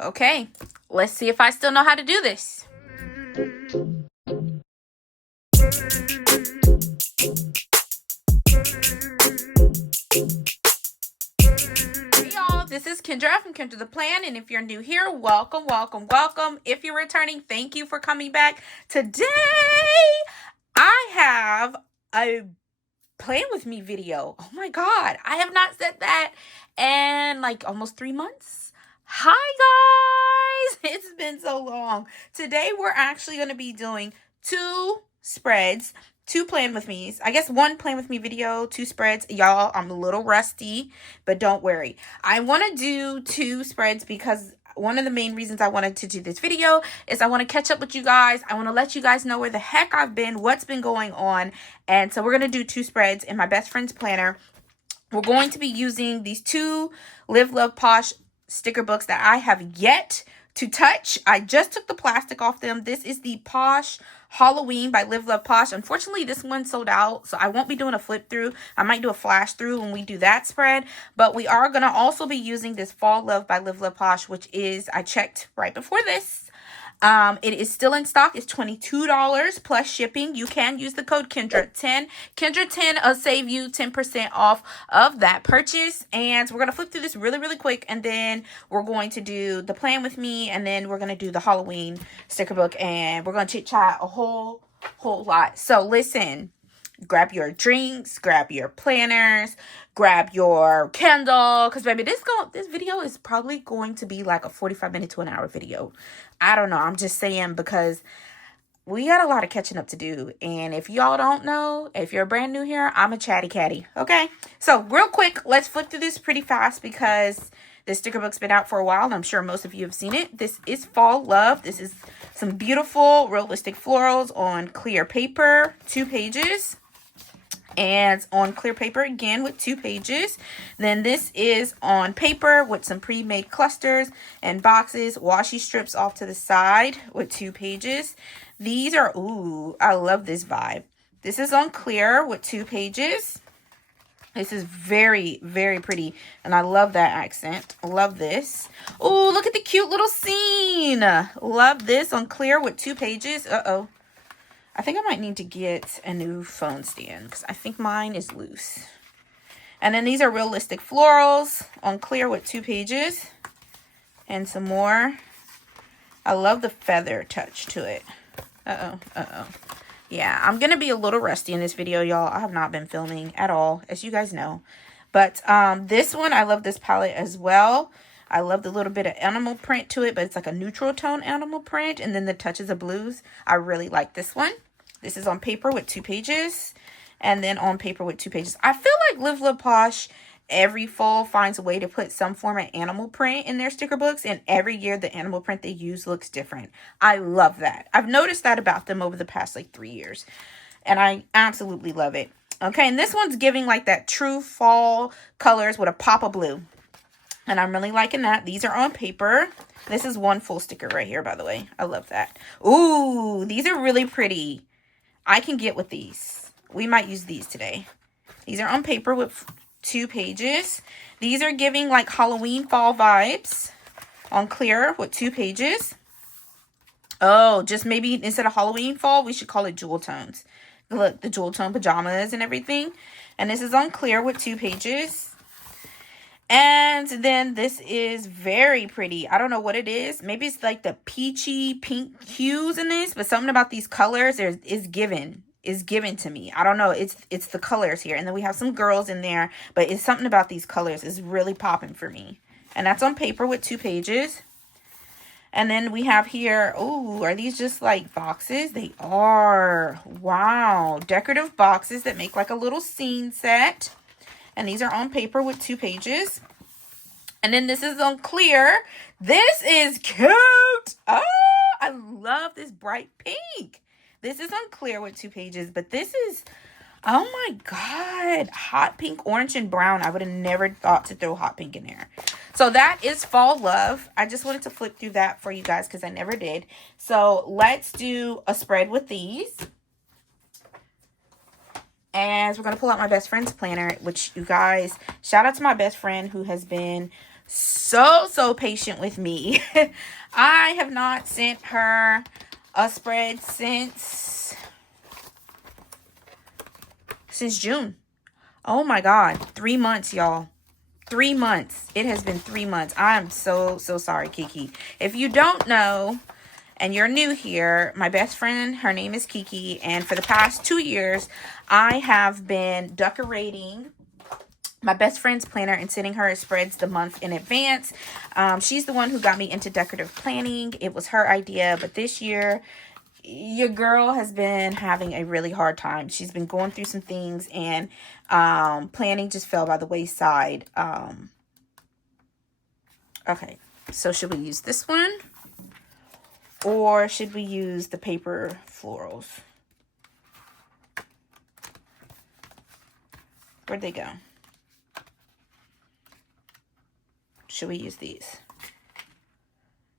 Okay, let's see if I still know how to do this. Hey y'all, this is Kendra from Kendra the Plan, and if you're new here, welcome, welcome, welcome. If you're returning, thank you for coming back. Today, I have a plan with me video. Oh my god, I have not said that in like almost 3 months. Hi guys, it's been so long. Today we're actually going to be doing 2 spreads, 2 plan with me's. I guess 1 plan with me video, 2 spreads. Y'all, I'm a little rusty, but don't worry. I want to do 2 spreads because one of the main reasons I wanted to do this video is I want to catch up with you guys. I want to let you guys know where the heck I've been, what's been going on. And so we're going to do 2 spreads in my best friend's planner. We're going to be using these 2 Live Love Posh sticker books that I have yet to touch. I just took the plastic off them. This is the Posh Halloween by Live Love Posh. Unfortunately, this one sold out, so I won't be doing a flip through. I might do a flash through when we do that spread, but we are going to also be using this Fall Love by Live Love Posh, which is, I checked right before this. It is still in stock. It's $22 plus shipping. You can use the code Kendra10. Kendra10 will save you 10% off of that purchase. And we're going to flip through this really, really quick. And then we're going to do the plan with me. And then we're going to do the Halloween sticker book. And we're going to chit chat a whole lot. So listen. Grab your drinks, grab your planners, grab your candle, because baby, this video is probably going to be like a 45-minute to an hour video. I don't know. I'm just saying, because we got a lot of catching up to do. And if y'all don't know, if you're brand new here, I'm a chatty catty. Okay. So real quick, let's flip through this pretty fast because this sticker book's been out for a while. And I'm sure most of you have seen it. This is Fall Love. This is some beautiful realistic florals on clear paper, 2 pages. And on clear paper again with 2 pages. Then this is on paper with some pre-made clusters and boxes, washi strips off to the side with 2 pages. These are, ooh, I love this vibe. This is on clear with 2 pages. This is very, very pretty. And I love that accent. Love this. Oh, look at the cute little scene. Love this on clear with 2 pages. Uh-oh. I think I might need to get a new phone stand because I think mine is loose. And then these are realistic florals on clear with 2 pages. And some more. I love the feather touch to it. Uh-oh. Yeah, I'm going to be a little rusty in this video, y'all. I have not been filming at all, as you guys know. But this one, I love this palette as well. I love the little bit of animal print to it, but it's like a neutral tone animal print. And then the touches of blues. I really like this one. This is on paper with 2 pages. And then on paper with 2 pages. I feel like Live Love Posh every fall finds a way to put some form of animal print in their sticker books. And every year the animal print they use looks different. I love that. I've noticed that about them over the past like 3 years. And I absolutely love it. Okay, and this one's giving like that true fall colors with a pop of blue. And I'm really liking that. These are on paper. This is 1 full sticker right here, by the way. I love that. Ooh, these are really pretty. I can get with these. We might use these today. These are on paper with 2 pages. These are giving like Halloween fall vibes on clear with 2 pages. Oh, just maybe instead of Halloween fall, we should call it jewel tones. Look, the jewel tone pajamas and everything. And this is on clear with 2 pages. And then this is very pretty. I don't know what it is. Maybe it's like the peachy pink hues in this, but something about these colors is given to me. I don't know. It's the colors here. And then we have some girls in there, but it's something about these colors is really popping for me. And that's on paper with 2 pages. And then we have here, oh, are these just like boxes? They are. Wow. Decorative boxes that make like a little scene set. And these are on paper with 2 pages. And then this is on clear. This is cute. Oh, I love this bright pink. This is on clear with 2 pages. But this is, oh my God, hot pink, orange, and brown. I would have never thought to throw hot pink in there. So that is Fall Love. I just wanted to flip through that for you guys because I never did. So let's do a spread with these. And we're going to pull out my best friend's planner, which you guys, shout out to my best friend who has been so patient with me. I have not sent her a spread since June. Oh my God. 3 months, y'all. 3 months. It has been 3 months. I'm so sorry, Kiki. If you don't know and you're new here, my best friend, her name is Kiki, and for the past 2 years, I have been decorating my best friend's planner and sending her spreads the month in advance. She's the one who got me into decorative planning. It was her idea, but this year, your girl has been having a really hard time. She's been going through some things, and planning just fell by the wayside. Okay, so should we use this one? Or should we use the paper florals? Where'd they go? Should we use these?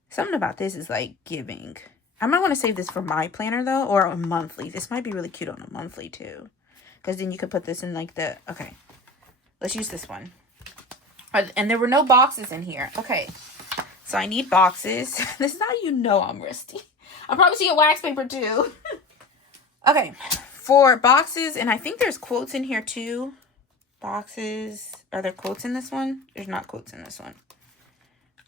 Something about this is like giving. I might want to save this for my planner though, or a monthly. This might be really cute on a monthly too. Because then you could put this in like the, okay. Let's use this one. And there were no boxes in here. Okay. So I need boxes. This is how you know I'm rusty. I'm probably seeing wax paper too. Okay. For boxes, and I think there's quotes in here too. Boxes. Are there quotes in this one? There's not quotes in this one.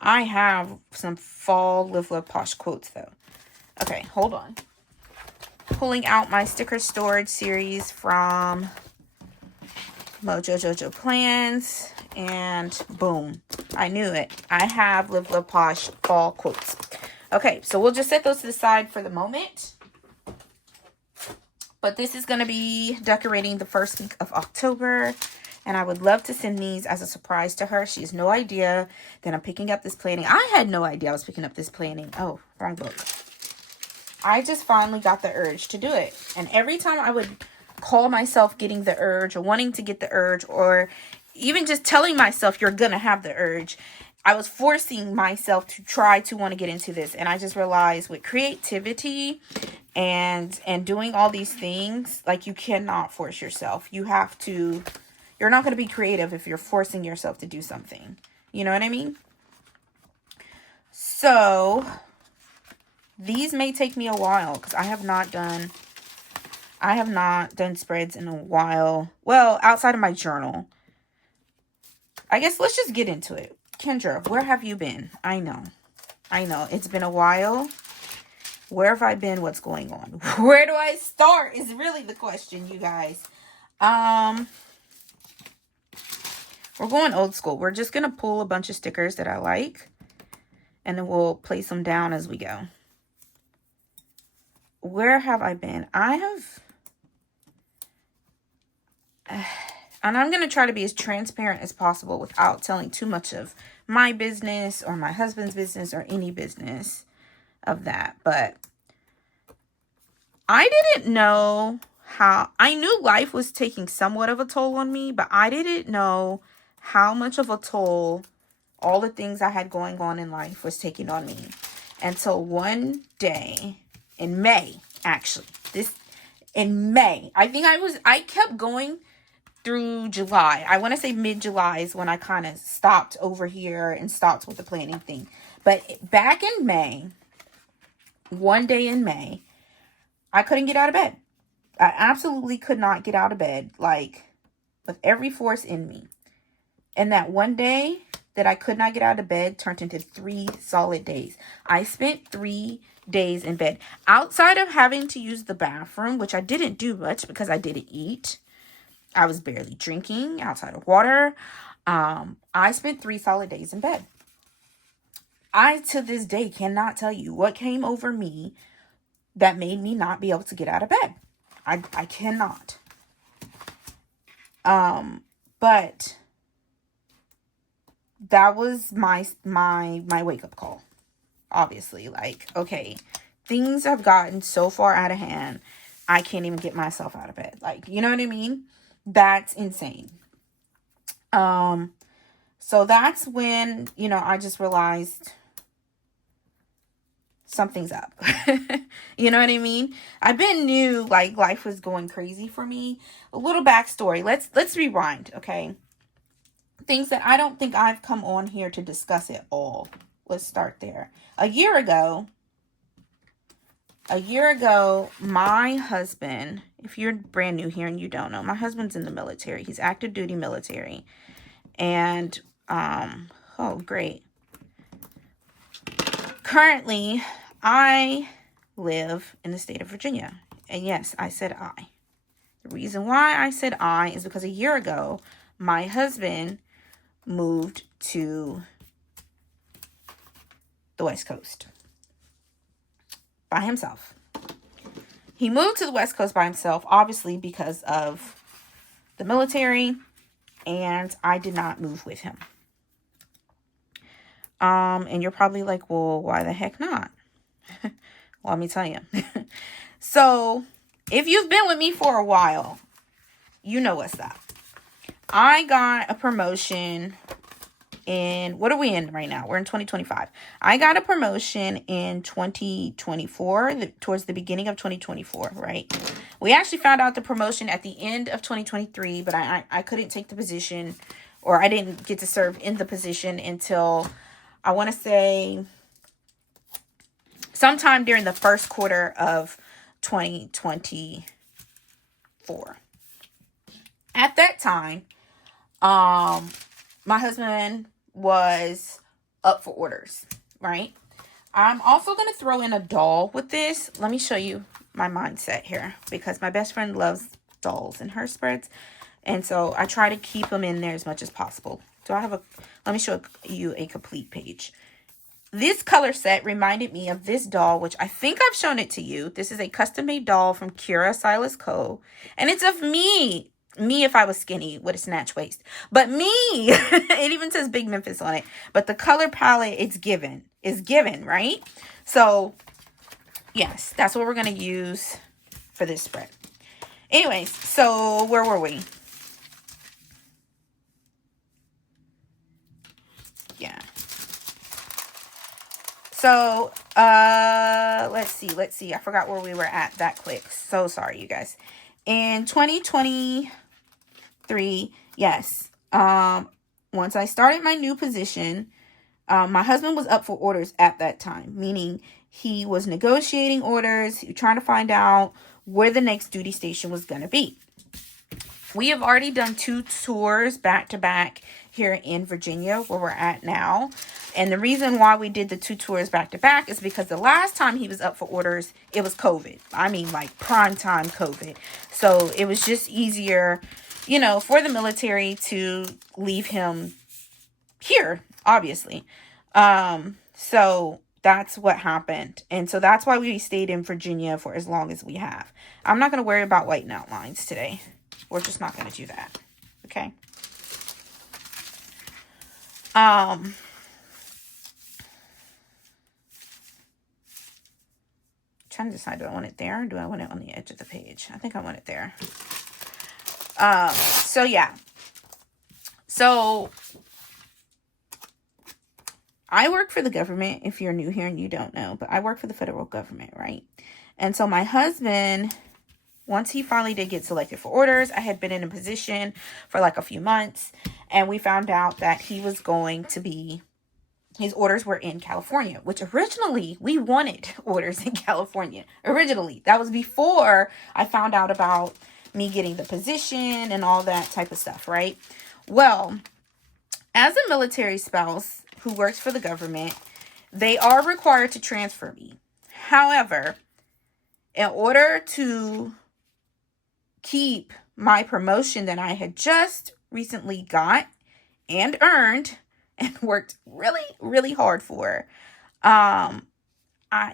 I have some fall Live Love Posh quotes though. Okay, hold on. Pulling out my sticker storage series from MojoJojo Plans, and boom, I knew it. I have Live Love Posh fall quotes. Okay, so we'll just set those to the side for the moment. But this is going to be decorating the first week of October. And I would love to send these as a surprise to her. She has no idea that I'm picking up this planning. I had no idea I was picking up this planning. Oh, wrong book. I just finally got the urge to do it. And every time I would call myself getting the urge or wanting to get the urge, or even just telling myself you're going to have the urge, I was forcing myself to try to want to get into this. And I just realized with creativity and doing all these things, like, you cannot force yourself. You have to... You're not going to be creative if you're forcing yourself to do something. You know what I mean? So, these may take me a while because I have not done spreads in a while. Well, outside of my journal. I guess let's just get into it. Kendra, where have you been? I know. It's been a while. Where have I been? What's going on? Where do I start is really the question, you guys. We're going old school. We're just going to pull a bunch of stickers that I like, and then we'll place them down as we go. Where have I been? And I'm going to try to be as transparent as possible without telling too much of my business or my husband's business or any business of that. But I didn't know I knew life was taking somewhat of a toll on me, but I didn't know how much of a toll all the things I had going on in life was taking on me until one day in May, actually. In May. I kept going through July. I want to say mid-July is when I kind of stopped over here and stopped with the planning thing. But back in May, one day in May, I couldn't get out of bed. I absolutely could not get out of bed, like, with every force in me. And that one day that I could not get out of bed turned into 3 solid days. I spent 3 days in bed. Outside of having to use the bathroom, which I didn't do much because I didn't eat. I was barely drinking outside of water. I spent 3 solid days in bed. I, to this day, cannot tell you what came over me that made me not be able to get out of bed. I cannot. But that was my wake-up call. Obviously, like, okay, things have gotten so far out of hand, I can't even get myself out of bed. Like, you know what I mean? That's insane. So that's when, I just realized something's up. You know what I mean? I've been new, like, life was going crazy for me. A little backstory. Let's rewind, okay? things that I don't think I've come on here to discuss at all. Let's start there. A year ago, my husband, if you're brand new here and you don't know, my husband's in the military. He's active duty military. And, oh, great. Currently, I live in the state of Virginia. And yes, I said I. The reason why I said I is because a year ago, my husband moved to the West Coast by himself. He moved to the West Coast by himself, obviously because of the military, and I did not move with him. And you're probably like, well, why the heck not? Well, let me tell you. So, if you've been with me for a while, you know what's up. I got a promotion in, what are we in right now? We're in 2025. I got a promotion in 2024, towards the beginning of 2024, right? We actually found out the promotion at the end of 2023, but I couldn't take the position, or I didn't get to serve in the position until, I want to say, sometime during the first quarter of 2024. At that time, my husband was up for orders, right? I'm also going to throw in a doll with this. Let me show you my mindset here, because my best friend loves dolls in her spreads. And so I try to keep them in there as much as possible. So let me show you a complete page. This color set reminded me of this doll, which I think I've shown it to you. This is a custom-made doll from Kira Silas Co. And it's of me if I was skinny with a snatch waist. But me, it even says Big Memphis on it. But the color palette is given, right? So, yes, that's what we're going to use for this spread. Anyways, so where were we? Yeah. So, let's see. I forgot where we were at that quick. So sorry, you guys. In 2023, yes. Once I started my new position, my husband was up for orders at that time, meaning he was negotiating orders, he was trying to find out where the next duty station was going to be. We have already done 2 tours back to back here in Virginia, where we're at now. And the reason why we did the 2 tours back to back is because the last time he was up for orders, it was COVID. I mean, like prime time COVID. So it was just easier, for the military to leave him here, obviously. So that's what happened. And so that's why we stayed in Virginia for as long as we have. I'm not going to worry about whitening out lines today. We're just not going to do that. Okay. Trying to decide, do I want it there or do I want it on the edge of the page? I think I want it there. So yeah. So I work for the government, if you're new here and you don't know, but I work for the federal government, right? And so my husband, once he finally did get selected for orders, I had been in a position for like a few months, and we found out that he was going to be, his orders were in California, which originally we wanted orders in California. Originally, that was before I found out about me getting the position and all that type of stuff, right? Well, as a military spouse who works for the government, they are required to transfer me. However, in order to keep my promotion that I had just recently got and earned and worked really, really hard for,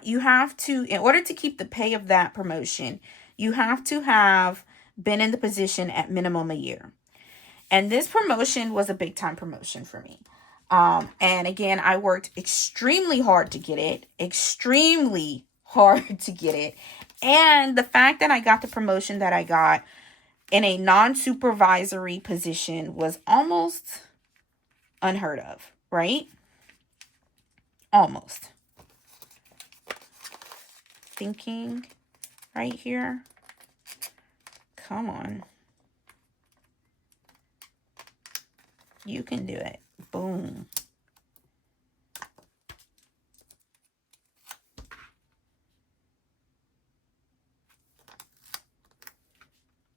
you have to, in order to keep the pay of that promotion, you have to have been in the position at minimum a year. And this promotion was a big time promotion for me. And again, I worked extremely hard to get it, And the fact that I got the promotion that I got in a non-supervisory position was almost unheard of, right? Almost. Thinking right here. Come on. You can do it. Boom.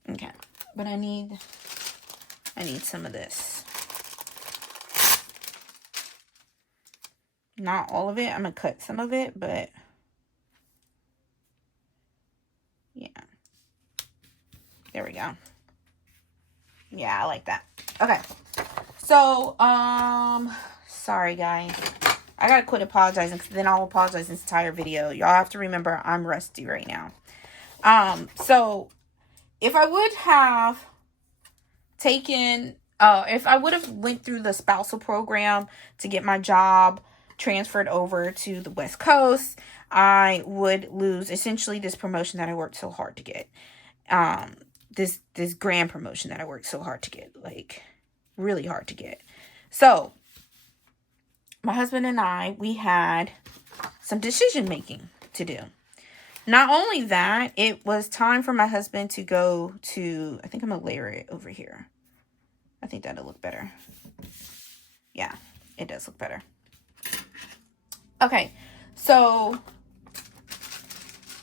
Okay. But I need some of this. Not all of it. I'm going to cut some of it, but yeah. There we go. Yeah, I like that. Okay. So, sorry guys. I gotta quit apologizing because then I'll apologize this entire video. Y'all have to remember I'm rusty right now. So if I would have taken, if I would have went through the spousal program to get my job transferred over to the West Coast, I would lose essentially this promotion that I worked so hard to get. This grand promotion that I worked so hard to get, like really hard to get. So my husband and I, we had some decision making to do. Not only that, it was time for my husband to go to, I think I'm going to layer it over here. I think that'll look better. Yeah, it does look better. Okay, so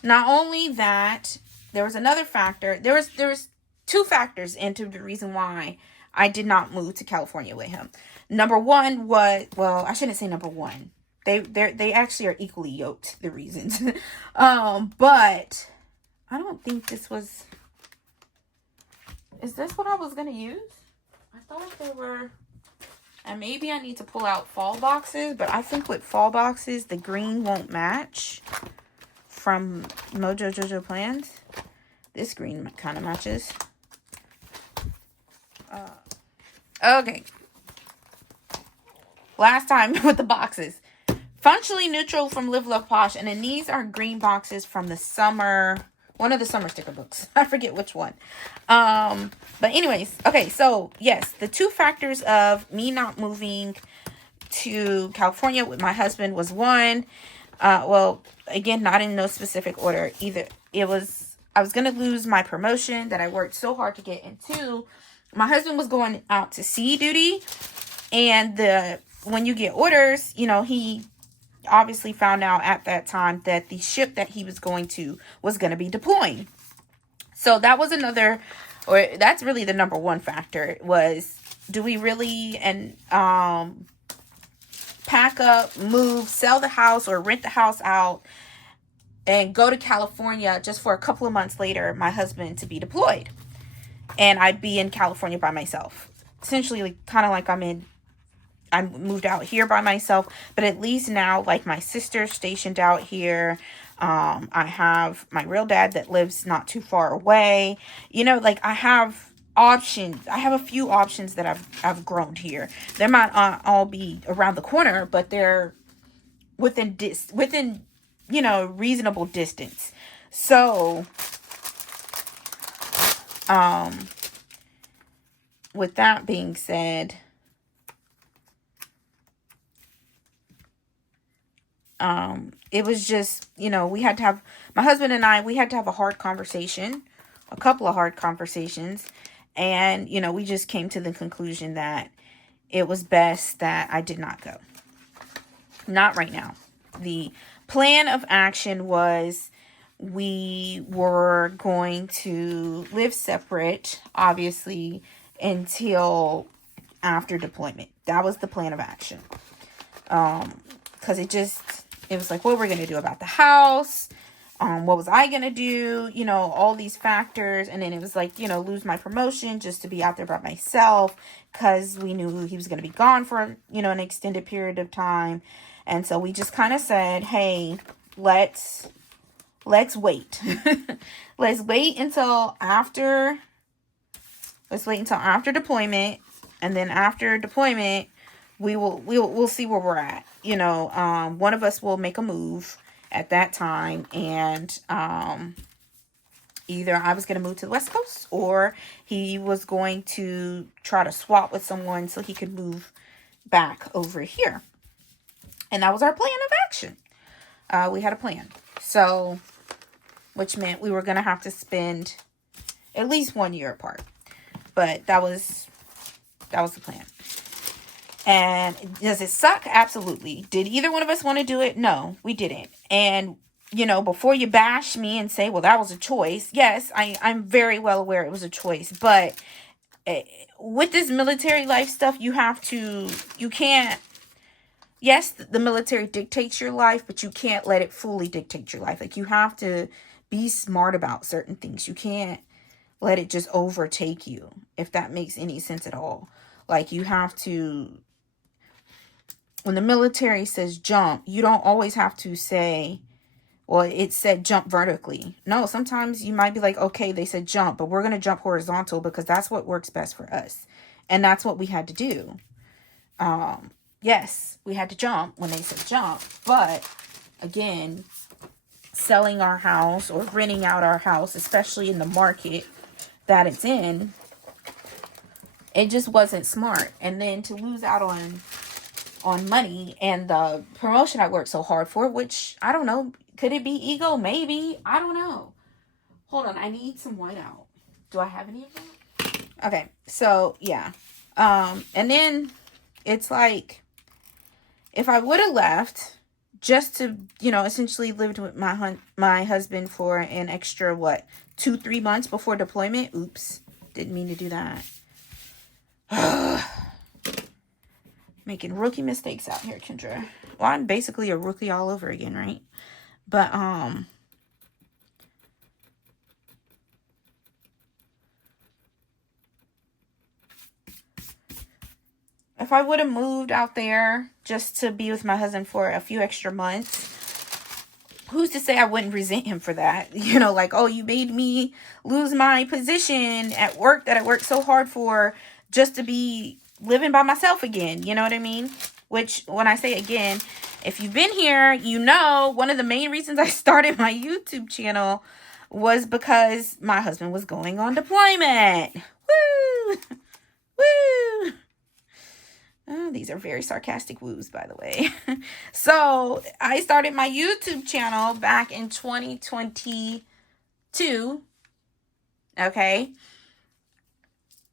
not only that, there was another factor. There was two factors into the reason why I did not move to California with him. Number one was, well, I shouldn't say number one. They actually are equally yoked, the reasons. But I don't think this was, is this what I was going to use? I thought they were, and maybe I need to pull out fall boxes, but I think with fall boxes, the green won't match from MojoJojo Plans. This green kind of matches. Okay. Last time with the boxes. Functionally Neutral from Live Love Posh. And then these are green boxes from the summer. One of the summer sticker books. I forget which one. But anyways. Okay. So yes. The two factors of me not moving to California with my husband was one. Well, again, not in no specific order either. It was, I was going to lose my promotion that I worked so hard to get. And two, my husband was going out to sea duty. And when you get orders, you know, he obviously found out at that time that the ship that he was going to was going to be deploying. So that was another, or that's really the number one factor was, do we really pack up, move, sell the house or rent the house out and go to California just for a couple of months later, my husband to be deployed and I'd be in California by myself. Essentially kind of like I moved out here by myself, but at least now, like my sister's stationed out here. I have my real dad that lives not too far away. You know, like I have options. I have a few options that I've grown here. They might all be around the corner, but they're within you know, reasonable distance. So, with that being said, it was just, you know, we had to have, my husband and I, we had to have a hard conversation, a couple of hard conversations. And, you know, we just came to the conclusion that it was best that I did not go. Not right now. The plan of action was we were going to live separate, obviously, until after deployment. That was the plan of action. Because it was like, what we're going to do about the house, what was I going to do, you know, all these factors. And then it was like, you know, lose my promotion just to be out there by myself because we knew he was going to be gone for, you know, an extended period of time. And so we just kind of said, hey, let's wait. Let's wait until after deployment. And then after deployment, we'll see where we're at. You know, one of us will make a move at that time, and either I was going to move to the West Coast or he was going to try to swap with someone so he could move back over here. And that was our plan of action. We had a plan. So, which meant we were going to have to spend at least 1 year apart. But that was the plan. And does it suck? Absolutely. Did either one of us want to do it? No, we didn't. And, you know, before you bash me and say, well, that was a choice. Yes, I'm very well aware it was a choice. But with this military life stuff, you can't, yes, the military dictates your life, but you can't let it fully dictate your life. Like, you have to be smart about certain things. You can't let it just overtake you, if that makes any sense at all. Like, you have to, when the military says jump, you don't always have to say, well, it said jump vertically. No, sometimes you might be like, okay, they said jump, but we're going to jump horizontal because that's what works best for us. And that's what we had to do. Yes, we had to jump when they said jump. But again, selling our house or renting out our house, especially in the market that it's in, it just wasn't smart. And then to lose out on money and the promotion I worked so hard for, which I don't know, could it be ego? Maybe. I don't know. Hold on, I need some whiteout. Do I have any of that? Okay, so yeah. And then it's like, if I would have left just to, you know, essentially lived with my husband for an extra, 2-3 months before deployment. Oops, didn't mean to do that. Making rookie mistakes out here, Kendra. Well, I'm basically a rookie all over again, right? But if I would have moved out there just to be with my husband for a few extra months, who's to say I wouldn't resent him for that? You know, like, oh, you made me lose my position at work that I worked so hard for just to be living by myself again. You know what I mean? Which, when I say again, if you've been here, you know, one of the main reasons I started my YouTube channel was because my husband was going on deployment. Woo! Woo! Oh, these are very sarcastic woos, by the way. So I started my YouTube channel back in 2022. Okay.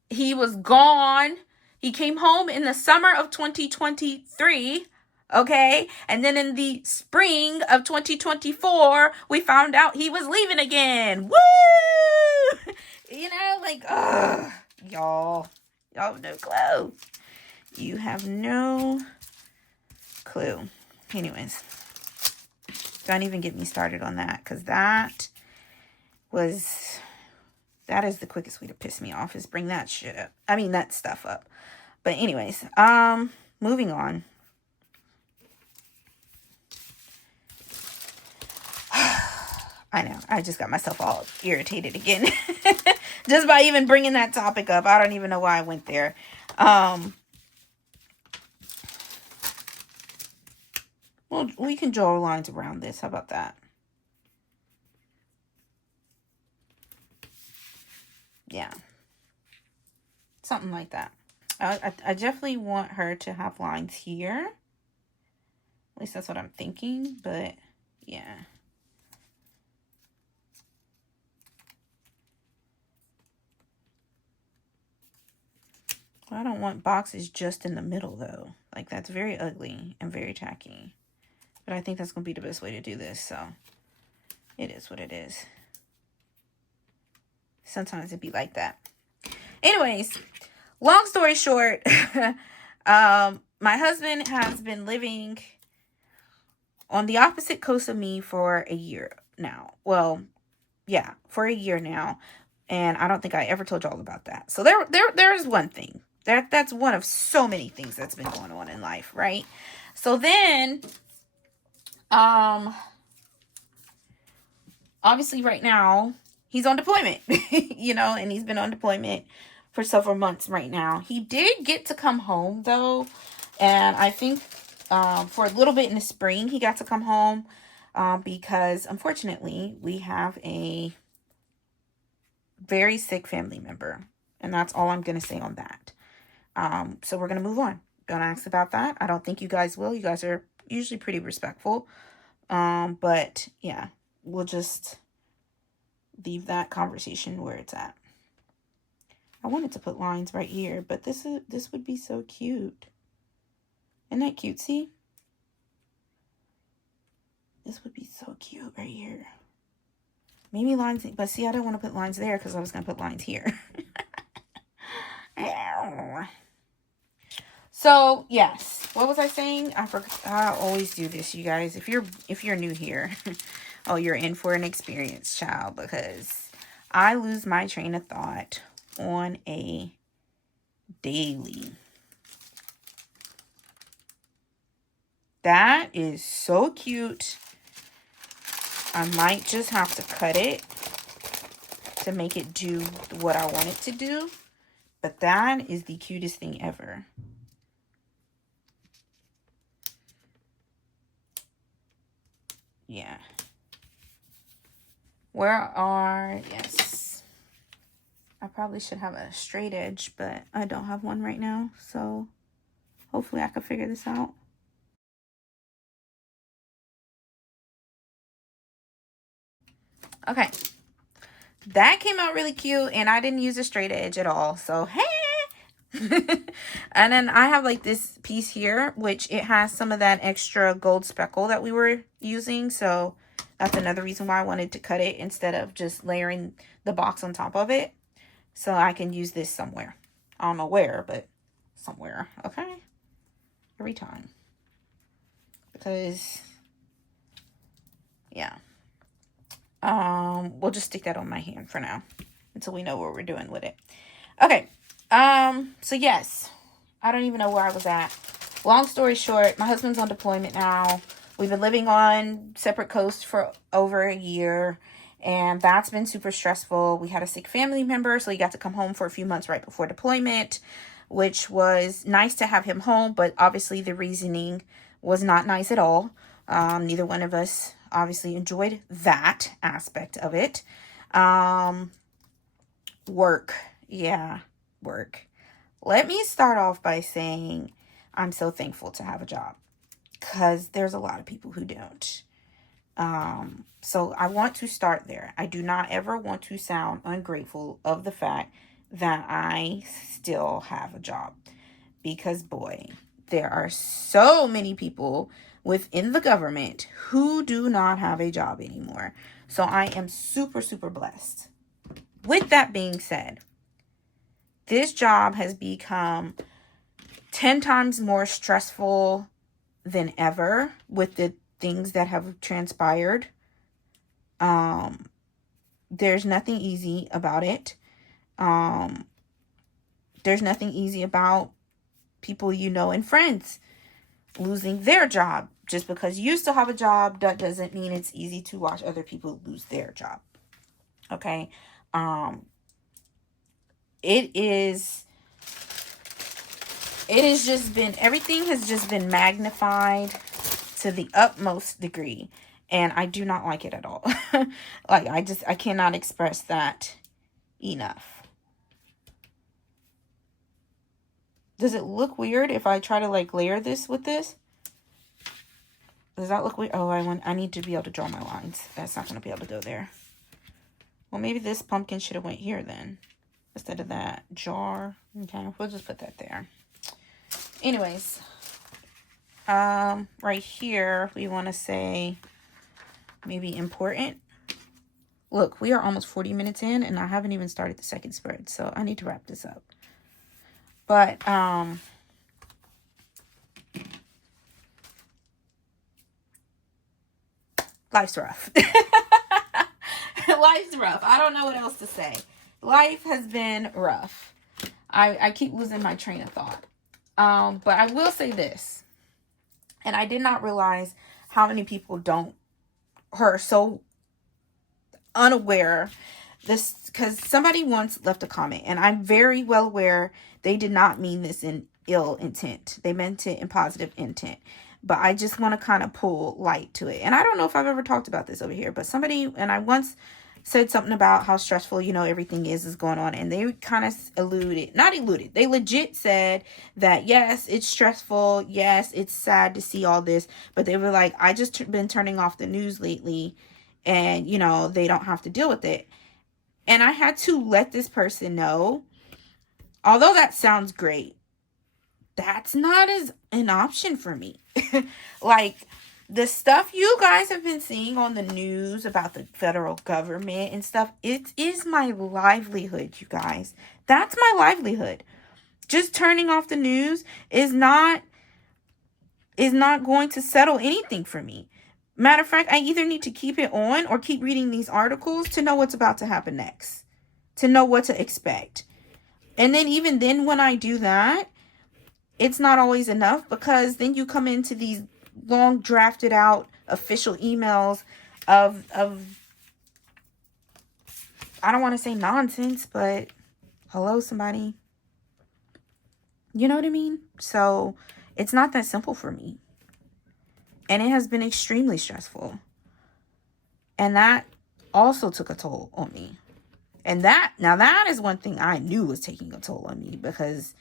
He was gone. He came home in the summer of 2023. Okay. And then in the spring of 2024, we found out he was leaving again. Woo! You know, like, ugh, y'all have no clue. You have no clue. Anyways, don't even get me started on that, because that is the quickest way to piss me off, is bring that shit up. I mean, that stuff up. But anyways, moving on. I know, I just got myself all irritated again. Just by even bringing that topic up. I don't even know why I went there. Well, we can draw lines around this. How about that? Yeah. Something like that. I definitely want her to have lines here. At least that's what I'm thinking. But, yeah. I don't want boxes just in the middle, though. Like, that's very ugly and very tacky. But I think that's going to be the best way to do this, so it is what it is. Sometimes it'd be like that. Anyways, long story short, my husband has been living on the opposite coast of me for a year now. Well, yeah, for a year now. And I don't think I ever told y'all about that. So there's one thing. That's one of so many things that's been going on in life, right? So then, obviously right now, he's on deployment, you know, and he's been on deployment for several months right now. He did get to come home, though, and I think for a little bit in the spring, he got to come home because, unfortunately, we have a very sick family member, and that's all I'm going to say on that. So we're going to move on. Don't ask about that. I don't think you guys will. You guys are usually pretty respectful. But yeah, we'll just leave that conversation where it's at. I wanted to put lines right here, but this would be so cute. Isn't that cutesy? This would be so cute right here. Maybe lines, but see, I don't want to put lines there because I was going to put lines here. So, yes. What was I saying? I forgot. I always do this, you guys. If you're new here, oh, you're in for an experience, child, because I lose my train of thought on a daily. That is so cute. I might just have to cut it to make it do what I want it to do. But that is the cutest thing ever. Yeah. Yes. I probably should have a straight edge, but I don't have one right now. So hopefully I can figure this out. Okay. That came out really cute, and I didn't use a straight edge at all. So, hey. And then I have like this piece here, which it has some of that extra gold speckle that we were using. So that's another reason why I wanted to cut it instead of just layering the box on top of it. So I can use this somewhere. I don't know where, but somewhere. Okay. Every time. Because, yeah. We'll just stick that on my hand for now until we know what we're doing with it. Okay. So yes, I don't even know where I was at. Long story short, my husband's on deployment now. We've been living on separate coasts for over a year, and that's been super stressful. We had a sick family member, so he got to come home for a few months right before deployment, which was nice to have him home, but obviously the reasoning was not nice at all. Neither one of us obviously enjoyed that aspect of it. Work. Yeah, work. Let me start off by saying I'm so thankful to have a job, because there's a lot of people who don't. So I want to start there. I do not ever want to sound ungrateful of the fact that I still have a job, because boy, there are so many people within the government who do not have a job anymore. So I am super, super blessed. With that being said, this job has become 10 times more stressful than ever with the things that have transpired. There's nothing easy about it. There's nothing easy about people you know and friends losing their job. Just because you still have a job, that doesn't mean it's easy to watch other people lose their job. Okay? Everything has just been magnified to the utmost degree, and I do not like it at all. Like, I cannot express that enough. Does it look weird if I try to like layer this with this? Does that look weird? Oh, I need to be able to draw my lines. That's not going to be able to go there. Well, maybe this pumpkin should have went here then, instead of that jar. Okay, we'll just put that there. Anyways, right here, we want to say maybe important. Look, we are almost 40 minutes in, and I haven't even started the second spread, so I need to wrap this up. But, life's rough. Life's rough. I don't know what else to say. Life has been rough. I keep losing my train of thought. But I will say this, and I did not realize how many people are so unaware this, because somebody once left a comment, and I'm very well aware they did not mean this in ill intent. They meant it in positive intent. But I just want to kind of pull light to it. And I don't know if I've ever talked about this over here, but I once said something about how stressful, everything is going on. And they kind of they legit said that, yes, it's stressful. Yes, it's sad to see all this. But they were like, I just been turning off the news lately, and, they don't have to deal with it. And I had to let this person know, although that sounds great, that's not as an option for me. Like, the stuff you guys have been seeing on the news about the federal government and stuff, it is my livelihood, you guys. That's my livelihood. Just turning off the news is not going to settle anything for me. Matter of fact, I either need to keep it on or keep reading these articles to know what's about to happen next, to know what to expect. And then even then, when I do that, it's not always enough, because then you come into these long drafted out official emails of I don't want to say nonsense, but hello, somebody. You know what I mean? So it's not that simple for me. And it has been extremely stressful. And that also took a toll on me. And that is one thing I knew was taking a toll on me, because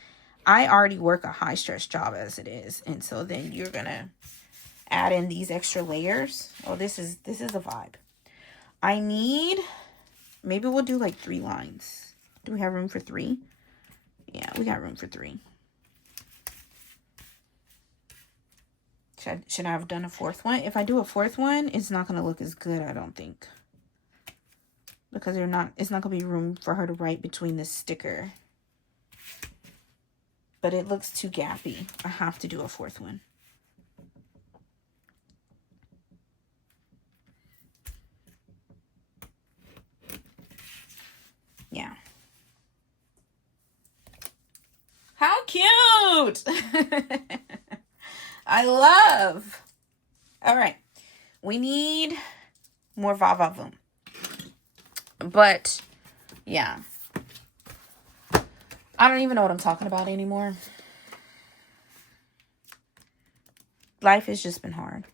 I already work a high stress job as it is. And so then you're going to add in these extra layers. Oh, this is a vibe. Maybe we'll do like 3 lines. Do we have room for 3? Yeah, we got room for 3. Should I have done a 4th one? If I do a 4th one, it's not going to look as good, I don't think. Because it's not going to be room for her to write between this sticker. But it looks too gappy. I have to do a 4th one. Yeah. How cute! I love. All right. We need more va-va-voom. But, yeah. I don't even know what I'm talking about anymore. Life has just been hard.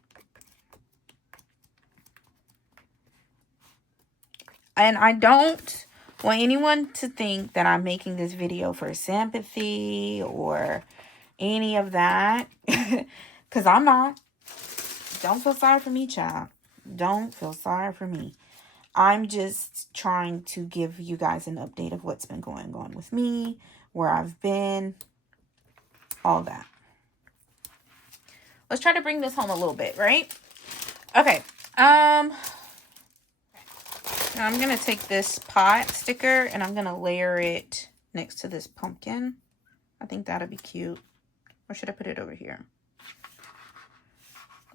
And I don't want anyone to think that I'm making this video for sympathy or any of that. Because I'm not. Don't feel sorry for me, child. Don't feel sorry for me. I'm just trying to give you guys an update of what's been going on with me, where I've been, all that. Let's try to bring this home a little bit, right? Okay. Now I'm going to take this pot sticker and I'm going to layer it next to this pumpkin. I think that'll be cute. Or should I put it over here?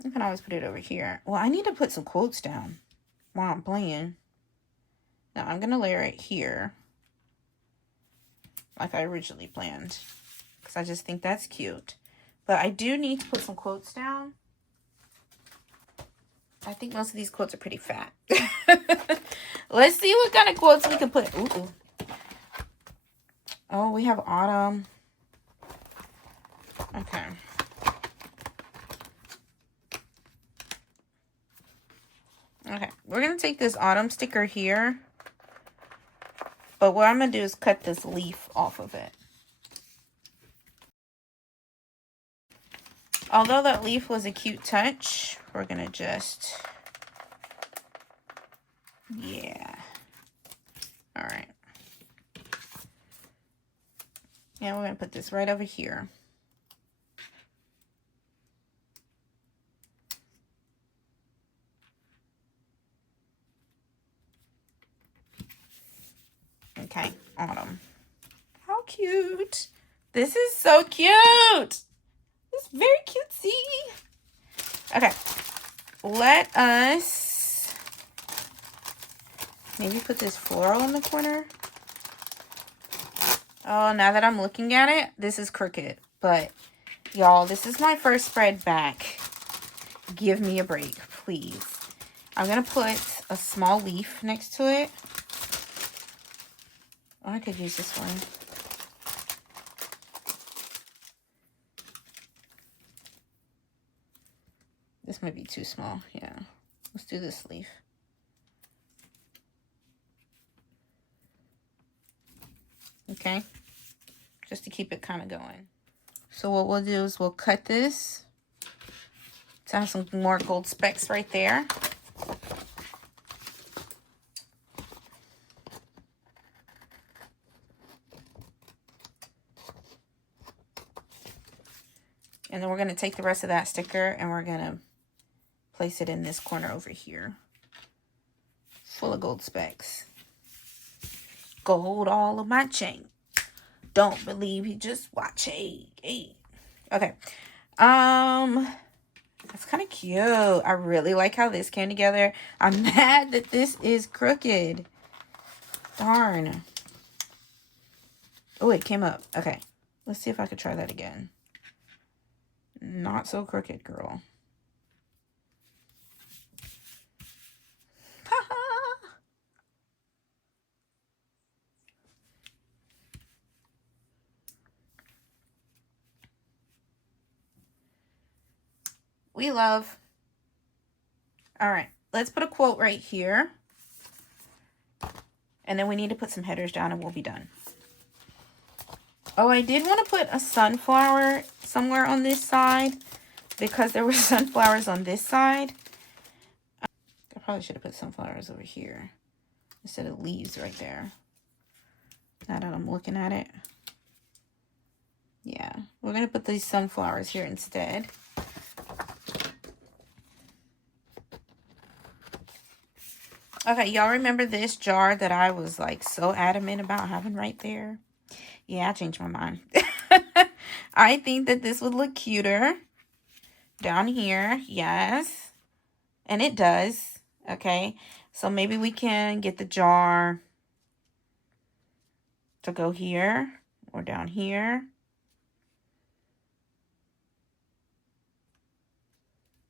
You can always put it over here. Well, I need to put some quotes down while I'm playing. Now, I'm going to layer it here, like I originally planned, because I just think that's cute. But I do need to put some quotes down. I think most of these quotes are pretty fat. Let's see what kind of quotes we can put. Ooh. Oh, we have autumn. Okay. Okay, we're going to take this autumn sticker here. But what I'm going to do is cut this leaf off of it. Although that leaf was a cute touch, we're going to just... Yeah. All right. Yeah, we're going to put this right over here. Okay, autumn. How cute. This is so cute. It's very cutesy. Okay, let us maybe put this floral in the corner. Oh, now that I'm looking at it, this is crooked. But, y'all, this is my first spread back. Give me a break, please. I'm going to put a small leaf next to it. Oh, I could use this one. This might be too small. Yeah. Let's do this leaf. Okay. Just to keep it kind of going. So what we'll do is we'll cut this to have some more gold specks right there. And then we're going to take the rest of that sticker and we're going to place it in this corner over here. Full of gold specks. Gold all of my chain. Don't believe you, just watch. Hey, hey. Okay. That's kind of cute. I really like how this came together. I'm mad that this is crooked. Darn. Oh, it came up. Okay. Let's see if I could try that again. Not so crooked, girl. We love. All right. Let's put a quote right here. And then we need to put some headers down and we'll be done. Oh, I did want to put a sunflower somewhere on this side because there were sunflowers on this side. I probably should have put sunflowers over here instead of leaves right there. Now that I'm looking at it. Yeah, we're going to put these sunflowers here instead. Okay, y'all remember this jar that I was like so adamant about having right there? Yeah, I changed my mind. I think that this would look cuter down here. Yes. And it does. Okay. So maybe we can get the jar to go here or down here.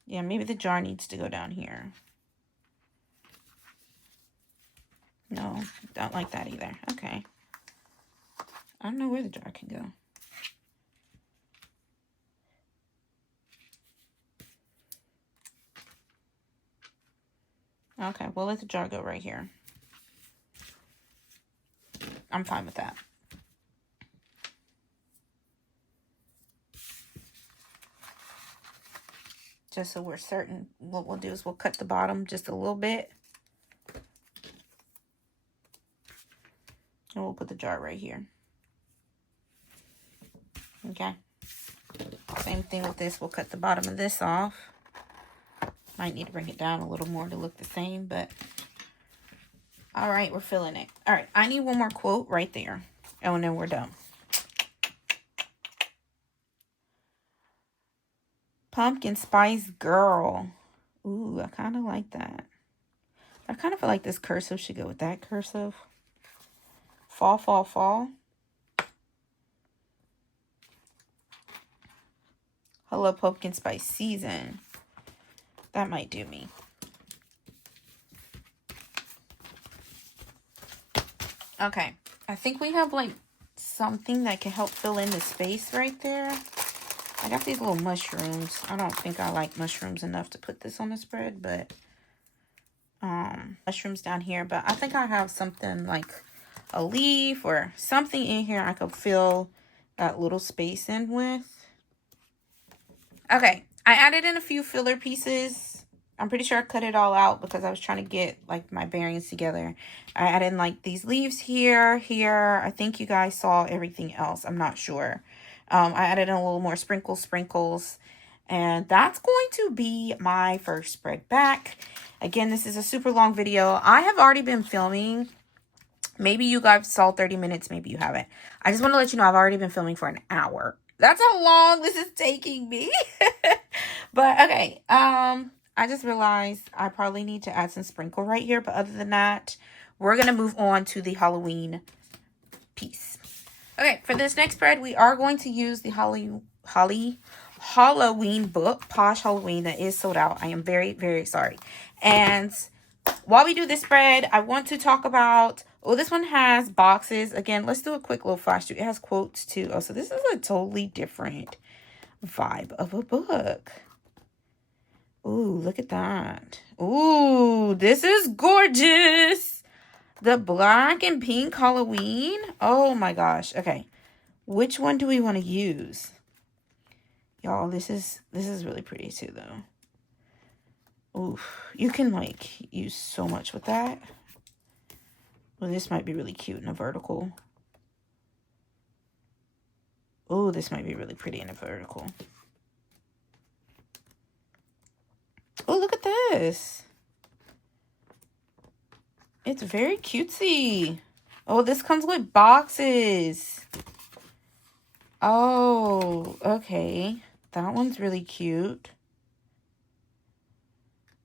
Yeah, maybe the jar needs to go down here. No, don't like that either. Okay. I don't know where the jar can go. Okay, we'll let the jar go right here. I'm fine with that. Just so we're certain, what we'll do is we'll cut the bottom just a little bit. And we'll put the jar right here. Okay. Same thing with this. We'll cut the bottom of this off. Might need to bring it down a little more to look the same, but all right, we're filling it. All right, I need one more quote right there. Oh, and then we're done. Pumpkin Spice Girl. Ooh, I kind of like that. I kind of feel like this cursive should go with that cursive. Fall, fall, fall. Hello, Pumpkin Spice Season. That might do me. Okay, I think we have like something that can help fill in the space right there. I got these little mushrooms. I don't think I like mushrooms enough to put this on the spread, but mushrooms down here. But I think I have something like a leaf or something in here I could fill that little space in with. Okay, I added in a few filler pieces. I'm pretty sure I cut it all out because I was trying to get like my bearings together. I added in like these leaves here. I think you guys saw everything else. I'm not sure. I added in a little more sprinkles. And that's going to be my first spread back. Again, this is a super long video. I have already been filming. Maybe you guys saw 30 minutes. Maybe you haven't. I just want to let you know I've already been filming for an hour. That's how long this is taking me. But okay. I just realized I probably need to add some sprinkle right here. But other than that, we're going to move on to the Halloween piece. Okay, for this next spread, we are going to use the Halloween book, Posh Halloween, that is sold out. I am very, very sorry. And while we do this spread, I want to talk about, oh, this one has boxes. Again, let's do a quick little flash through. It has quotes too. Oh, so this is a totally different vibe of a book. Ooh, look at that. Ooh, this is gorgeous. The black and pink Halloween. Oh my gosh. Okay. Which one do we want to use? Y'all, this is really pretty too though. Oof. You can like use so much with that. Well, this might be really cute in a vertical. Oh, this might be really pretty in a vertical. Oh, look at this. It's very cutesy. Oh, this comes with boxes. Oh, okay. That one's really cute.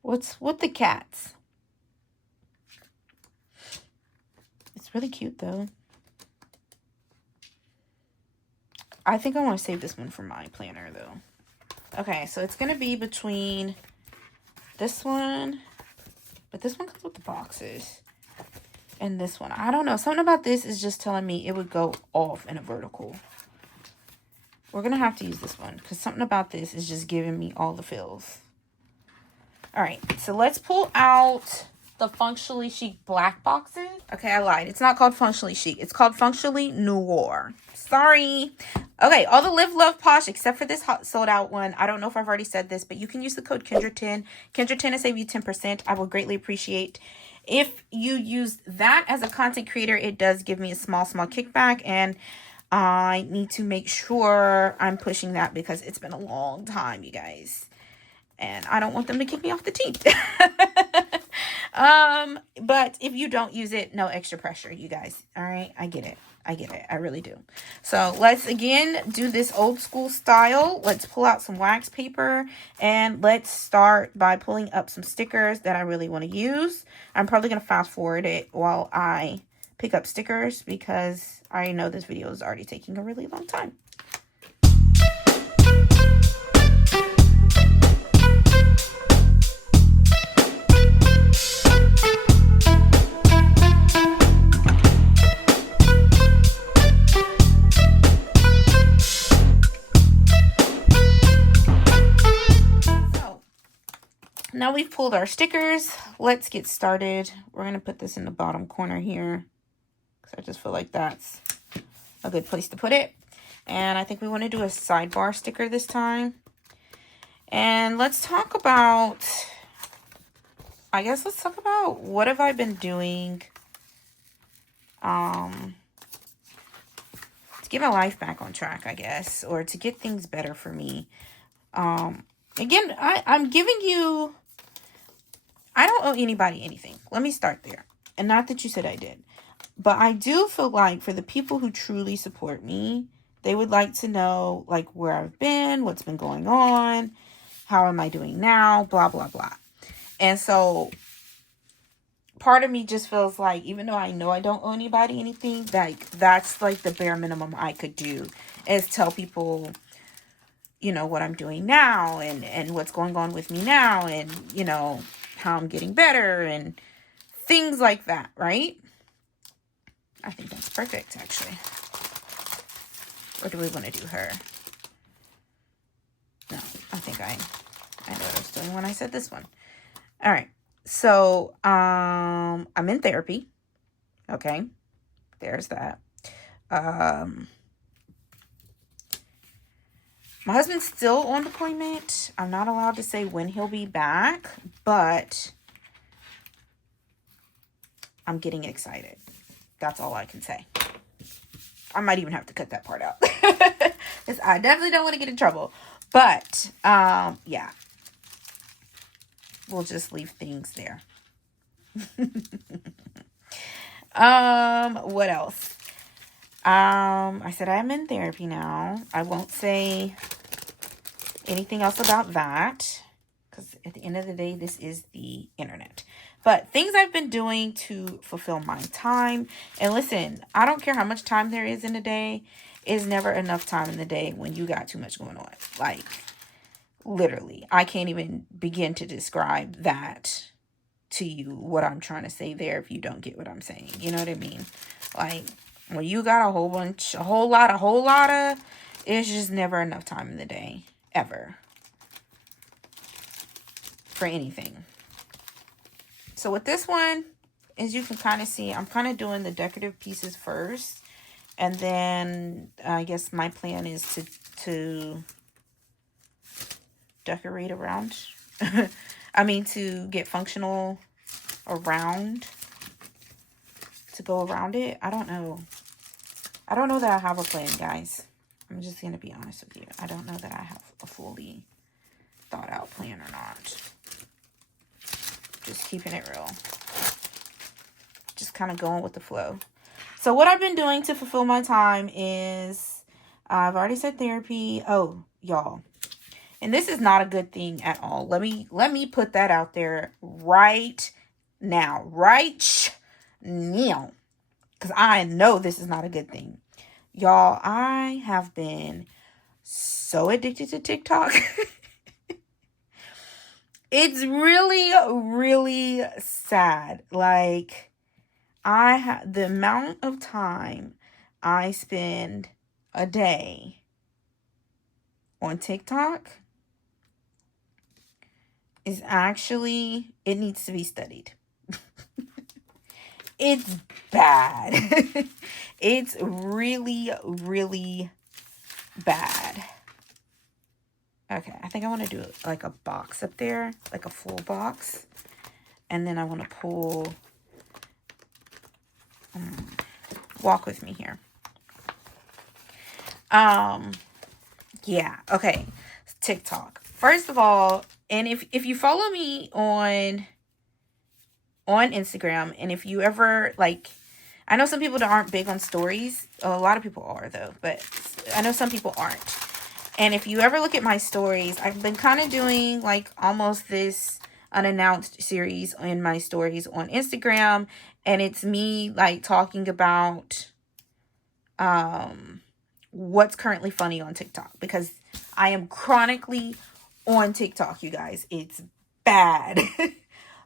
What's with the cats? It's really cute, though. I think I want to save this one for my planner, though. Okay, so it's going to be between this one, but this one comes with the boxes, and this one. I don't know. Something about this is just telling me it would go off in a vertical. We're going to have to use this one because something about this is just giving me all the feels. All right, so let's pull out the Functionally Chic black boxes. Okay, I lied. It's not called Functionally Chic. It's called Functionally Noir. Sorry. Okay, all the Live, Love, Posh, except for this hot sold out one. I don't know if I've already said this, but you can use the code Kendra10. Kendra10 to save you 10%. I will greatly appreciate if you use that as a content creator. It does give me a small kickback, and I need to make sure I'm pushing that because it's been a long time, you guys. And I don't want them to kick me off the team. But if you don't use it, no extra pressure, you guys. All right, I get it. I really do. So let's again do this old school style. Let's pull out some wax paper and let's start by pulling up some stickers that I really want to use. I'm probably going to fast forward it while I pick up stickers because I know this video is already taking a really long time. Now we've pulled our stickers. Let's get started. We're going to put this in the bottom corner here because I just feel like that's a good place to put it. And I think we want to do a sidebar sticker this time. And let's talk about, let's talk about what have I been doing to get my life back on track, I guess, or to get things better for me. Again, I'm giving you, I don't owe anybody anything. Let me start there. And not that you said I did. But I do feel like for the people who truly support me, they would like to know like where I've been, what's been going on, how am I doing now, blah, blah, blah. And so part of me just feels like, even though I know I don't owe anybody anything, like that's like the bare minimum I could do is tell people, you know, what I'm doing now and what's going on with me now and, you know, how I'm getting better and things like that, right? I think that's perfect, actually. Or do we want to do her? No, I think I know what I was doing when I said this one. All right. So, I'm in therapy. Okay. There's that. My husband's still on deployment. I'm not allowed to say when he'll be back, but I'm getting excited. That's all I can say. I might even have to cut that part out. Because I definitely don't want to get in trouble. But, yeah. We'll just leave things there. What else? I said I'm in therapy now. I won't say anything else about that. Because at the end of the day, this is the internet. But things I've been doing to fulfill my time. And listen, I don't care how much time there is in a day. It's never enough time in the day when you got too much going on. Like, literally, I can't even begin to describe that to you, what I'm trying to say there, if you don't get what I'm saying. You know what I mean? Like, when you got a whole lot of, it's just never enough time in the day. Ever. For anything. So with this one, as you can kind of see, I'm kind of doing the decorative pieces first. And then I guess my plan is to decorate around. I mean, to get functional around. To go around it. I don't know. I don't know that I have a plan, guys. I'm just going to be honest with you. I don't know that I have a fully thought out plan or not. Just keeping it real. Just kind of going with the flow. So what I've been doing to fulfill my time is, I've already said therapy. Oh, y'all. And this is not a good thing at all. Let me put that out there right now. Right now. Because I know this is not a good thing. Y'all, I have been so addicted to TikTok. It's really, really sad. Like, the amount of time I spend a day on TikTok is actually, it needs to be studied. It's bad. It's really, really bad. Okay, I think I want to do like a box up there, like a full box. And then I want to pull, walk with me here. Yeah, okay, TikTok. First of all, and if you follow me on Instagram, and if you ever, like, I know some people that aren't big on stories. A lot of people are, though, but I know some people aren't. And if you ever look at my stories, I've been kind of doing like almost this unannounced series in my stories on Instagram, and it's me like talking about what's currently funny on TikTok, because I am chronically on TikTok, you guys. It's bad.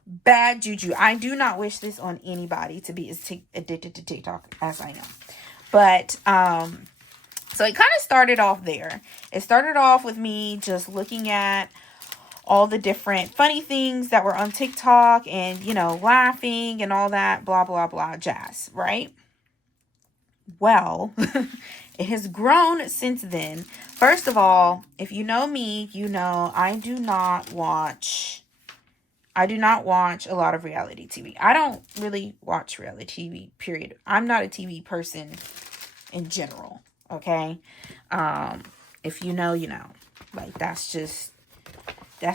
Bad juju. I do not wish this on anybody, to be as addicted to TikTok as I am. But so it kind of started off there. It started off with me just looking at all the different funny things that were on TikTok and, you know, laughing and all that blah, blah, blah jazz, right? Well, it has grown since then. First of all, if you know me, you know I do not watch a lot of reality TV. I don't really watch reality TV, period. I'm not a TV person in general, okay? If you know, you know. Like, that's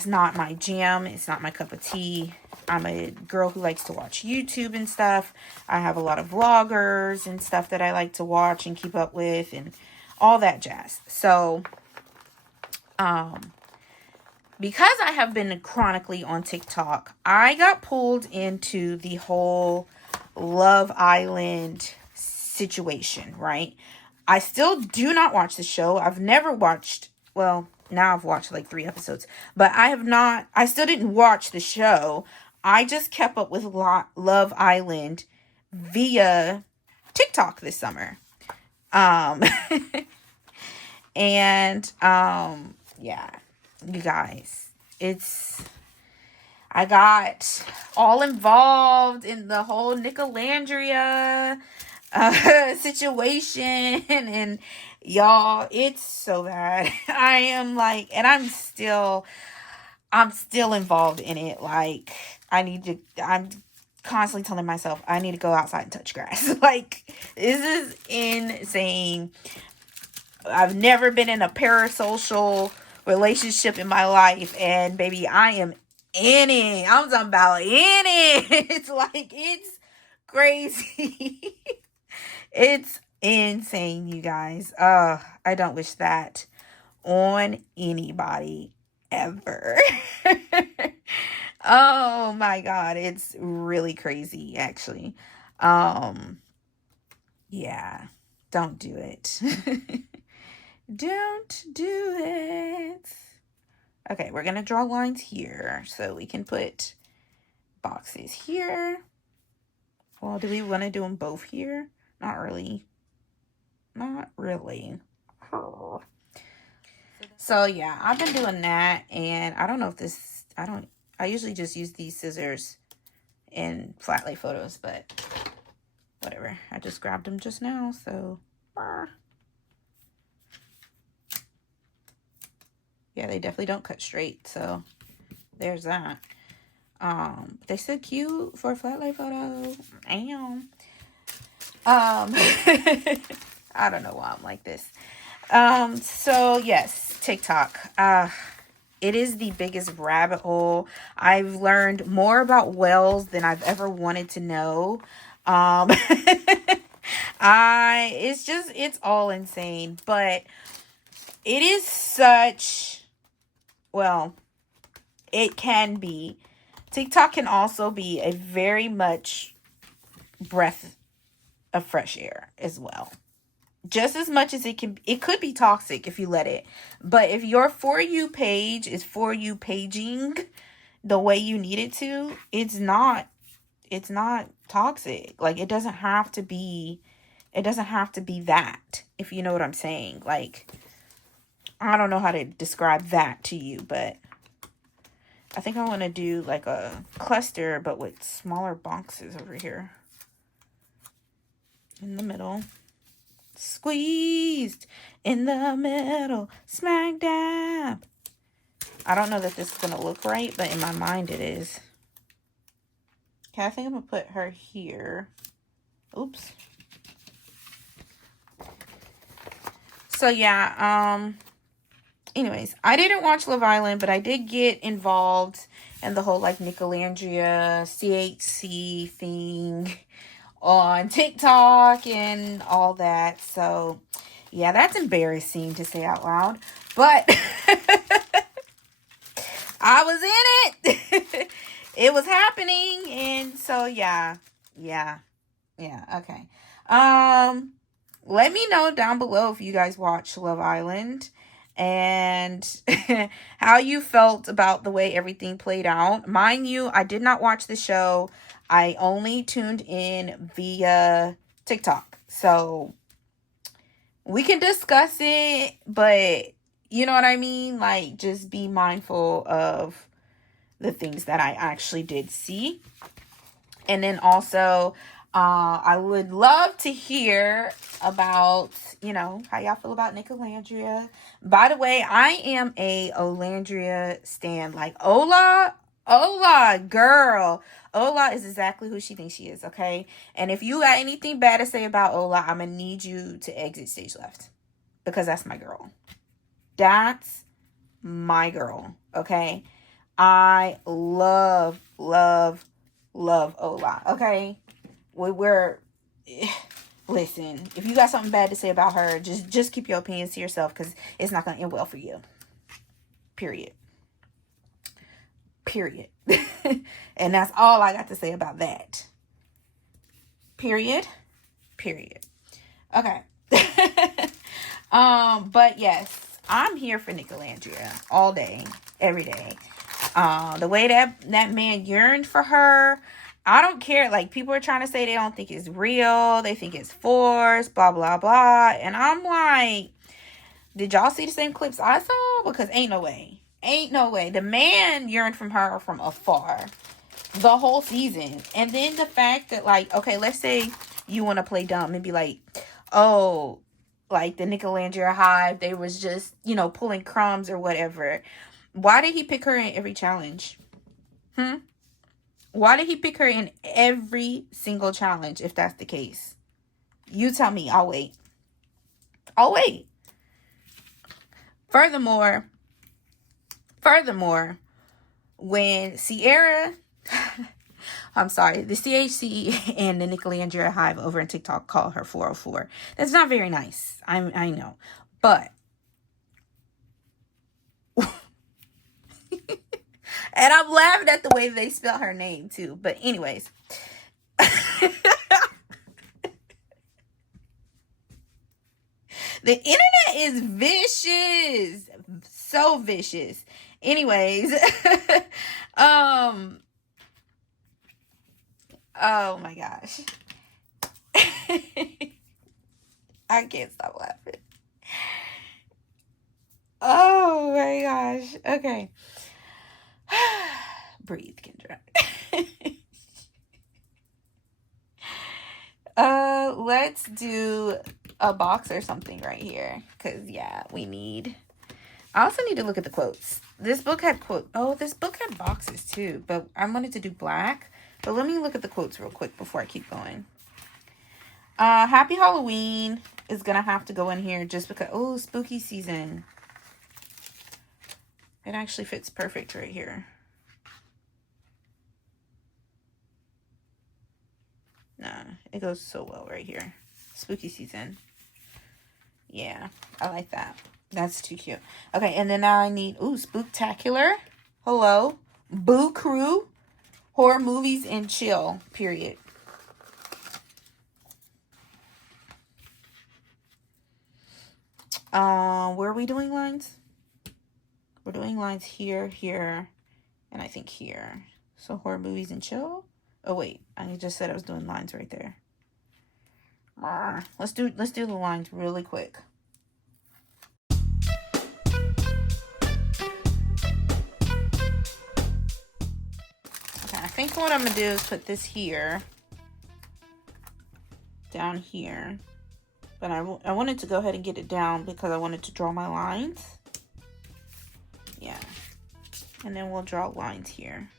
not my jam. It's not my cup of tea. I'm a girl who likes to watch YouTube and stuff. I have a lot of vloggers and stuff that I like to watch and keep up with and all that jazz. So, because I have been chronically on TikTok, I got pulled into the whole Love Island situation, right? I still do not watch the show. I've never watched, well, now I've watched like 3 episodes, but I still didn't watch the show. I just kept up with Love Island via TikTok this summer. And, yeah, you guys, I got all involved in the whole Nicolandria situation, and y'all, it's so bad. I am like, and I'm still involved in it. Like, I'm constantly telling myself I need to go outside and touch grass. Like, this is insane. I've never been in a parasocial relationship in my life, and baby, I am in it. I'm talking about in it. It's like, it's crazy. It's insane, you guys. I don't wish that on anybody ever. Oh my God, it's really crazy, actually. Yeah, don't do it. Don't do it. Okay, we're gonna draw lines here so we can put boxes here. Well, do we want to do them both here? Not really. Not really. Oh. So yeah, I've been doing that, and I don't know if this, I usually just use these scissors in flat lay photos, but whatever. I just grabbed them just now, so. Yeah, they definitely don't cut straight, so there's that. They said cute for a flat lay photo. Damn. I don't know why I'm like this. So yes, TikTok. it is the biggest rabbit hole. I've learned more about whales than I've ever wanted to know. It's all insane, but it is such, well, it can be. TikTok can also be a very much breath of fresh air as well. Just as much as it could be toxic if you let it. But if your For You page is For You paging the way you need it to, it's not toxic. Like, it doesn't have to be that, if you know what I'm saying. Like, I don't know how to describe that to you, but I think I want to do like a cluster, but with smaller boxes over here in the middle. Squeezed in the middle, smack dab. I don't know that this is going to look right, but in my mind it is. Okay, I think I'm going to put her here. Oops. So yeah, anyways, I didn't watch Love Island, but I did get involved in the whole like Nicolandria CHC thing on TikTok and all that. So yeah, that's embarrassing to say out loud, but I was in it. It was happening. And so yeah, okay. Let me know down below if you guys watch Love Island and how you felt about the way everything played out. Mind you, I did not watch the show. I only tuned in via TikTok. So we can discuss it, but you know what I mean? Like, just be mindful of the things that I actually did see. And then also, I would love to hear about, how y'all feel about Nicolandria. By the way, I am a Olandria stan. Like, Ola, girl. Ola is exactly who she thinks she is, okay? And if you got anything bad to say about Ola, I'm going to need you to exit stage left. Because that's my girl. That's my girl, okay? I love Ola, okay? Listen, if you got something bad to say about her, just keep your opinions to yourself, because it's not going to end well for you. Period. And that's all I got to say about that. Period. Okay. But yes, I'm here for Nicolandria all day, every day. The way that man yearned for her, I don't care. Like, people are trying to say they don't think it's real, they think it's forced, blah blah blah, and I'm like, did y'all see the same clips I saw? Because ain't no way. The man yearned from her from afar the whole season. And then the fact that, like, okay, let's say you want to play dumb and be like, oh, like the Nicolandria Hive, they was just, pulling crumbs or whatever. Why did he pick her in every challenge? Why did he pick her in every single challenge if that's the case? You tell me. I'll wait. Furthermore, when Sierra, I'm sorry, the CHC and the Nicolandria Hive over in TikTok call her 404. That's not very nice. I know. But, and I'm laughing at the way they spell her name too. But anyways. The internet is vicious. So vicious. Anyways. Oh my gosh. I can't stop laughing. Oh my gosh. Okay. Breathe, Kendra. Let's do a box or something right here. Because, yeah, I also need to look at the quotes. This book had this book had boxes too. But I wanted to do black. But let me look at the quotes real quick before I keep going. Happy Halloween is going to have to go in here just because. Oh, spooky season. It actually fits perfect right here. Nah, it goes so well right here. Spooky season. Yeah, I like that. That's too cute. Okay, and then now I need, ooh, Spooktacular. Hello. Boo Crew. Horror movies and chill, period. Where are we doing lines? We're doing lines here, here, and I think here. So horror movies and chill. Oh wait, I just said I was doing lines right there. Let's do the lines really quick. Okay, I think what I'm gonna do is put this here, down here. But I wanted to go ahead and get it down because I wanted to draw my lines. Yeah. And then we'll draw lines here.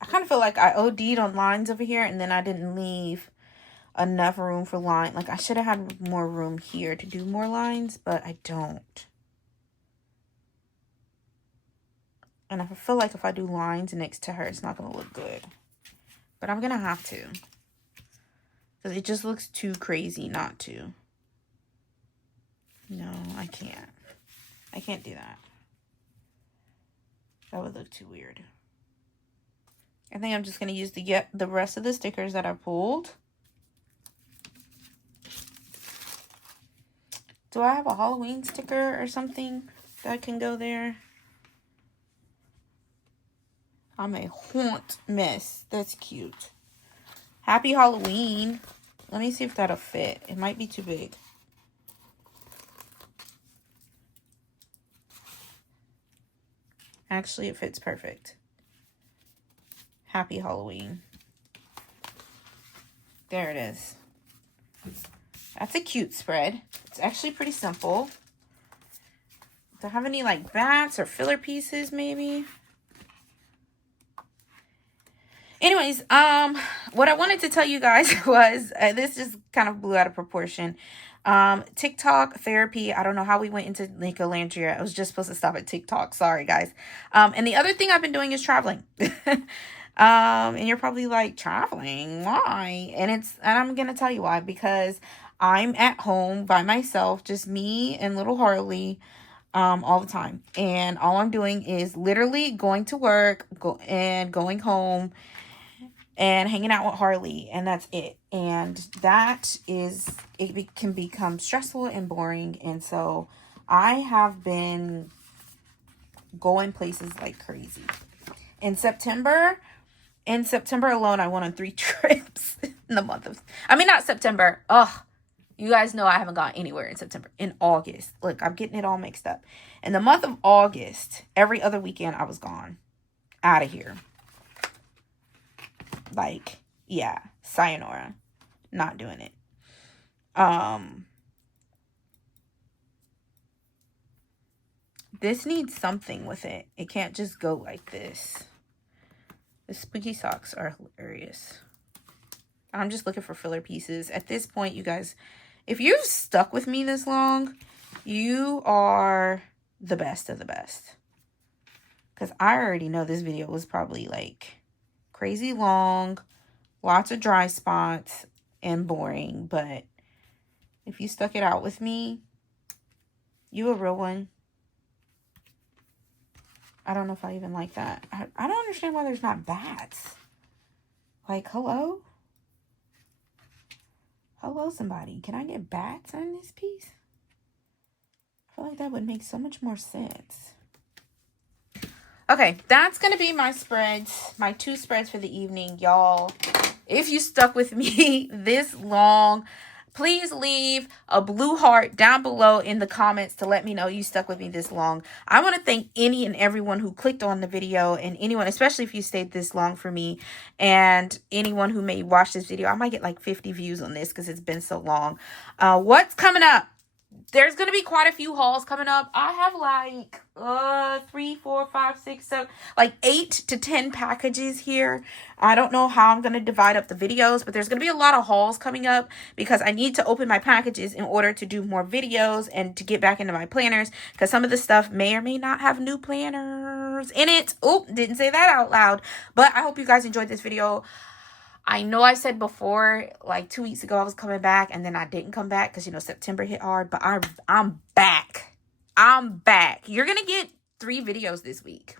I kind of feel like I OD'd on lines over here and then I didn't leave enough room for line. Like I should have had more room here to do more lines, but I don't. And I feel like if I do lines next to her, it's not going to look good. But I'm going to have to. Because it just looks too crazy not to. No, I can't. I can't do that. That would look too weird. I think I'm just going to use the rest of the stickers that I pulled. Do I have a Halloween sticker or something that can go there? I'm a haunt mess. That's cute. Happy Halloween. Let me see if that'll fit. It might be too big. Actually, it fits perfect. Happy Halloween. There it is. That's a cute spread. It's actually pretty simple. Do I have any like bats or filler pieces maybe? Anyways, what I wanted to tell you guys was, this just kind of blew out of proportion. TikTok therapy. I don't know how we went into Nicolandria. I was just supposed to stop at TikTok. Sorry, guys. And the other thing I've been doing is traveling. And you're probably like, traveling? Why? And I'm going to tell you why. Because I'm at home by myself, just me and little Harley, all the time. And all I'm doing is literally going to work, going home, and hanging out with Harley, and that's it. And it can become stressful and boring. And so I have been going places like crazy. In September alone, I went on 3 trips in the month of, not September. You guys know I haven't gone anywhere in September. In August. Look, I'm getting it all mixed up. In the month of August, every other weekend I was gone. Out of here. Like, yeah, sayonara. Not doing it. This needs something with it. It can't just go like this. The spooky socks are hilarious. I'm just looking for filler pieces. At this point, you guys, if you've stuck with me this long, you are the best of the best. Because I already know this video was probably like crazy long, lots of dry spots, and boring. But if you stuck it out with me, you a real one. I don't know if I even like that. I don't understand why there's not bats. Like, hello? Hello, somebody. Can I get bats on this piece? I feel like that would make so much more sense. Okay, that's going to be my spreads, my 2 spreads for the evening, y'all. If you stuck with me this long, please leave a blue heart down below in the comments to let me know you stuck with me this long. I want to thank any and everyone who clicked on the video, and anyone, especially if you stayed this long for me, and anyone who may watch this video. I might get like 50 views on this because it's been so long. What's coming up? there's going to be quite a few hauls coming up. I have like 3, 4, 5, 6, 7, like 8 to 10 packages here. I don't know how I'm going to divide up the videos, but there's going to be a lot of hauls coming up because I need to open my packages in order to do more videos and to get back into my planners, because some of the stuff may or may not have new planners in it. Oh, didn't say that out loud, but I hope you guys enjoyed this video. I know I said before, like 2 weeks ago, I was coming back, and then I didn't come back because, you know, September hit hard, but I'm back. I'm back. You're going to get 3 videos this week.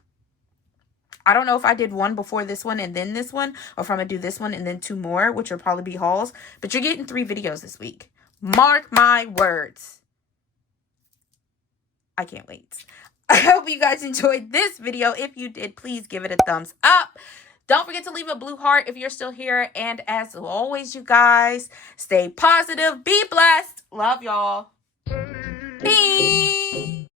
I don't know if I did one before this one and then this one, or if I'm going to do this one and then 2 more, which will probably be hauls, but you're getting 3 videos this week. Mark my words. I can't wait. I hope you guys enjoyed this video. If you did, please give it a thumbs up. Don't forget to leave a blue heart if you're still here. And as always, you guys, stay positive, be blessed. Love y'all. Peace.